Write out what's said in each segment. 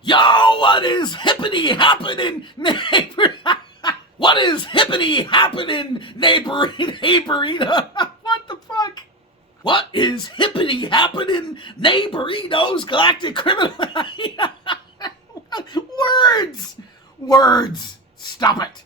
Yo, what is hippity happening, neighbor? What is hippity happening, neighborita? What the fuck? What is hippity happening, neighboritos, galactic criminal? Words. Stop it.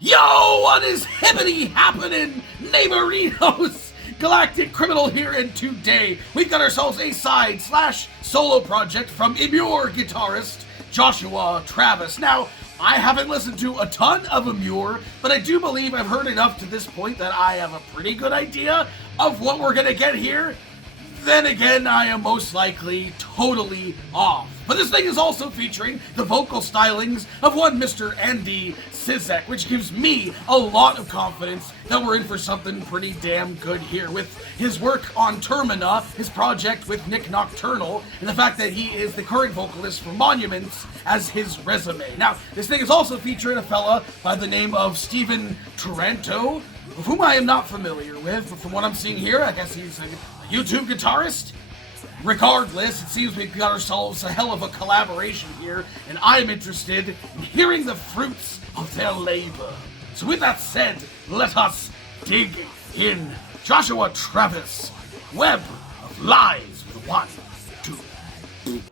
Yo, what is hippity happening, neighboritos? Galactic Criminal here, and today we've got ourselves a side/solo project from EMMURE guitarist Joshua Travis. Now, I haven't listened to a ton of EMMURE, but I do believe I've heard enough to this point that I have a pretty good idea of what we're gonna get here. Then again, I am most likely totally off. But this thing is also featuring the vocal stylings of one Mr. Andy Cizek, which gives me a lot of confidence that we're in for something pretty damn good here. With his work on Termina, his project with Nick Nocturnal, and the fact that he is the current vocalist for Monuments as his resume. Now, this thing is also featuring a fella by the name of Steven Taranto, of whom I am not familiar with, but from what I'm seeing here, I guess he's a YouTube guitarist? Regardless, it seems we've got ourselves a hell of a collaboration here, and I'm interested in hearing the fruits of their labor. So with that said, let us dig in. Joshua Travis, Web of Lies with 1, 2, 3.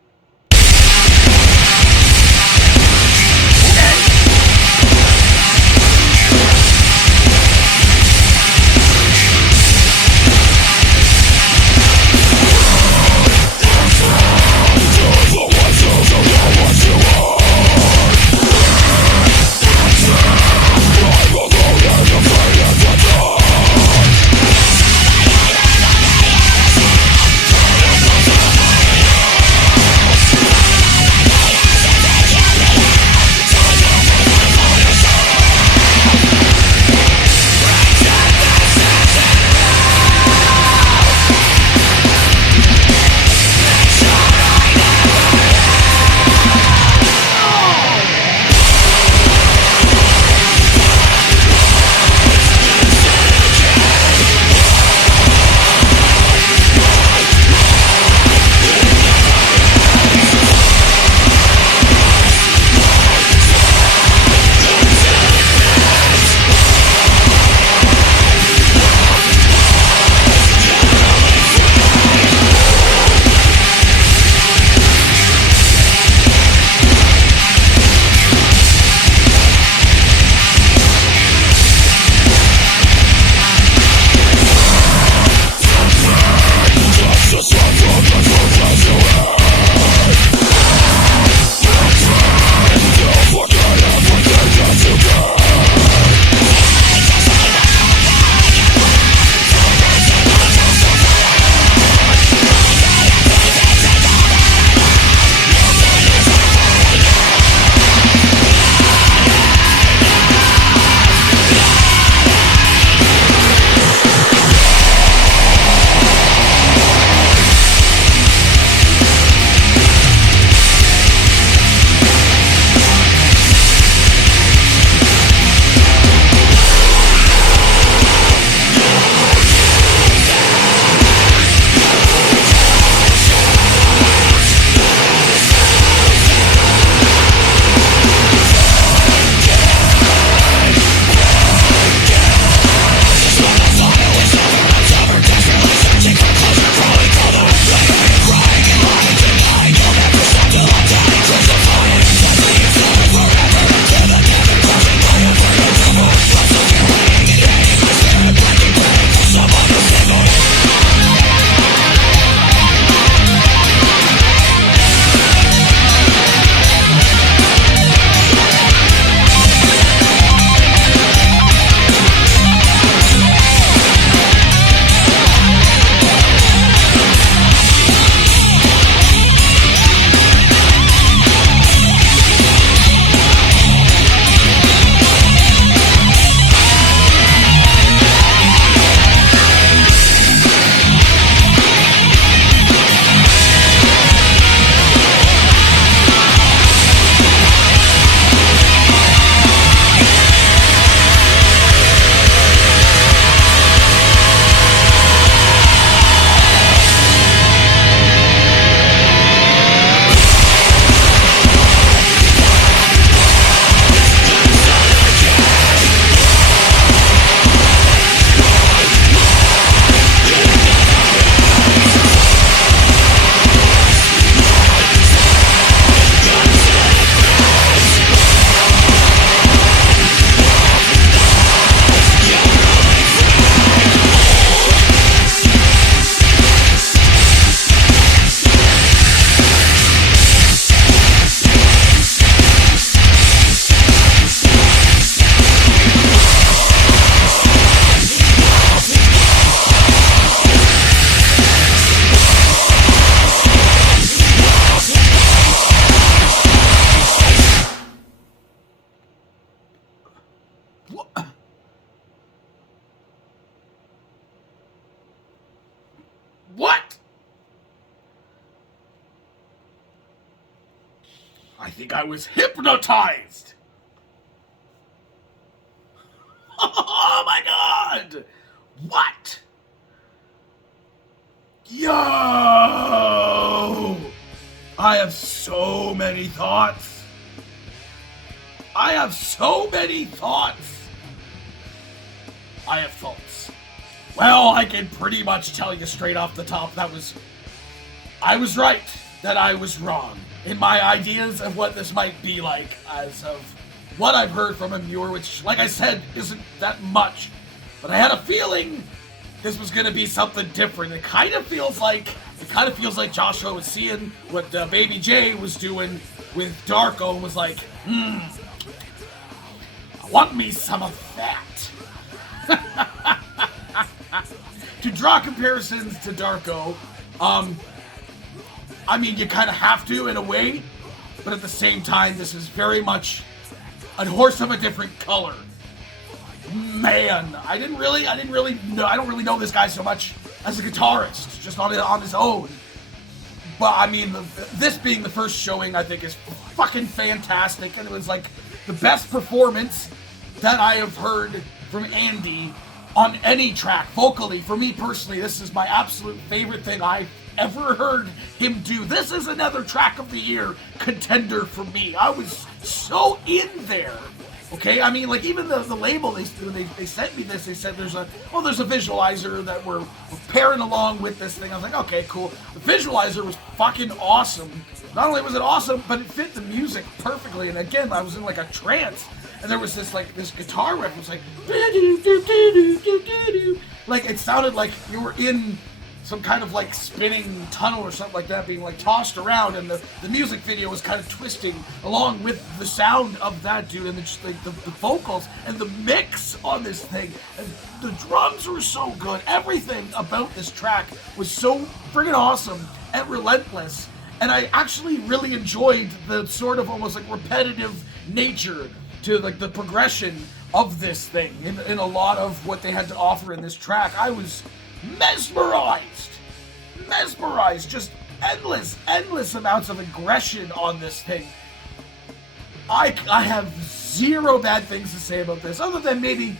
I think I was hypnotized. Oh my god! What? Yo! I have so many thoughts. I have thoughts. Well, I can pretty much tell you straight off the top I was right that I was wrong in my ideas of what this might be like as of what I've heard from EMMURE, which, like I said, isn't that much. But I had a feeling this was going to be something different. It kind of feels like Joshua was seeing what Baby J was doing with Darko and was like, I want me some of that. To draw comparisons to Darko, I mean, you kind of have to in a way, but at the same time, this is very much a horse of a different color. Man, I don't really know this guy so much as a guitarist, just on his own. But I mean, this being the first showing, I think is fucking fantastic, and it was like the best performance that I have heard from Andy on any track, vocally. For me personally, this is my absolute favorite thing I've ever heard him do. This is another track of the year contender for me. I was so in there. Okay, I mean, like, even the label, they sent me this, they said there's a visualizer that we're pairing along with this thing. I was like, okay, cool. The visualizer was fucking awesome. Not only was it awesome, but it fit the music perfectly. And again, I was in like a trance. And there was this guitar riff. It was like it sounded like you were in some kind of like spinning tunnel or something like that, being like tossed around, and the music video was kind of twisting along with the sound of that dude, and just like the vocals and the mix on this thing, and the drums were so good. Everything about this track was so friggin' awesome and relentless, and I actually really enjoyed the sort of almost like repetitive nature to like the progression of this thing in a lot of what they had to offer in this track. I was mesmerized, just endless amounts of aggression on this thing. I have zero bad things to say about this, other than maybe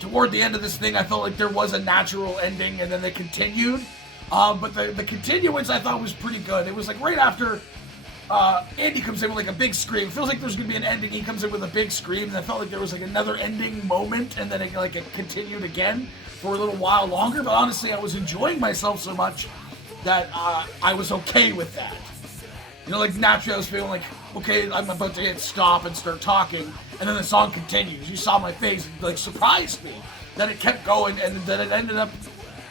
toward the end of this thing, I felt like there was a natural ending, and then they continued. But the continuance I thought was pretty good. It was like right after Andy comes in with like a big scream. It feels like there's gonna be an ending. He comes in with a big scream, and I felt like there was like another ending moment, and then it continued again for a little while longer. But honestly, I was enjoying myself so much that I was okay with that. You know, like naturally I was feeling like, okay, I'm about to hit stop and start talking, and then the song continues. You saw my face, it like surprised me that it kept going, and that it ended up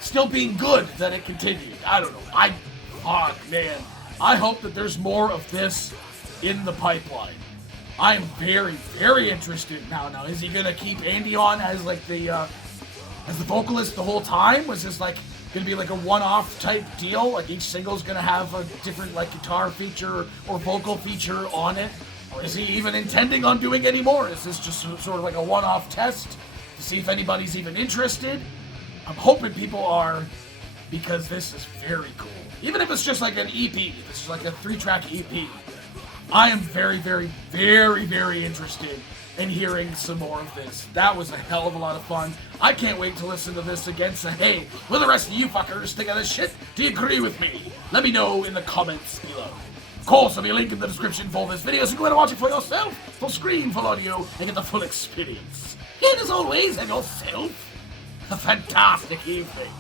still being good that it continued. I don't know. Man. I hope that there's more of this in the pipeline. I am very, very interested now. Now, is he gonna keep Andy on as like the vocalist the whole time? Was this like gonna be like a one-off type deal? Like each single's gonna have a different like guitar feature or vocal feature on it? Or is he even intending on doing any more? Is this just sort of like a one-off test to see if anybody's even interested? I'm hoping people are, because this is very cool. Even if it's just like an EP, if it's just like a 3-track EP, I am very, very, very, very interested in hearing some more of this. That was a hell of a lot of fun. I can't wait to listen to this again. So hey, what do the rest of you fuckers think of this shit? Do you agree with me? Let me know in the comments below. Of course, there'll be a link in the description for this video, so go ahead and watch it for yourself, full screen, full audio, and get the full experience. And as always, have yourself a fantastic evening.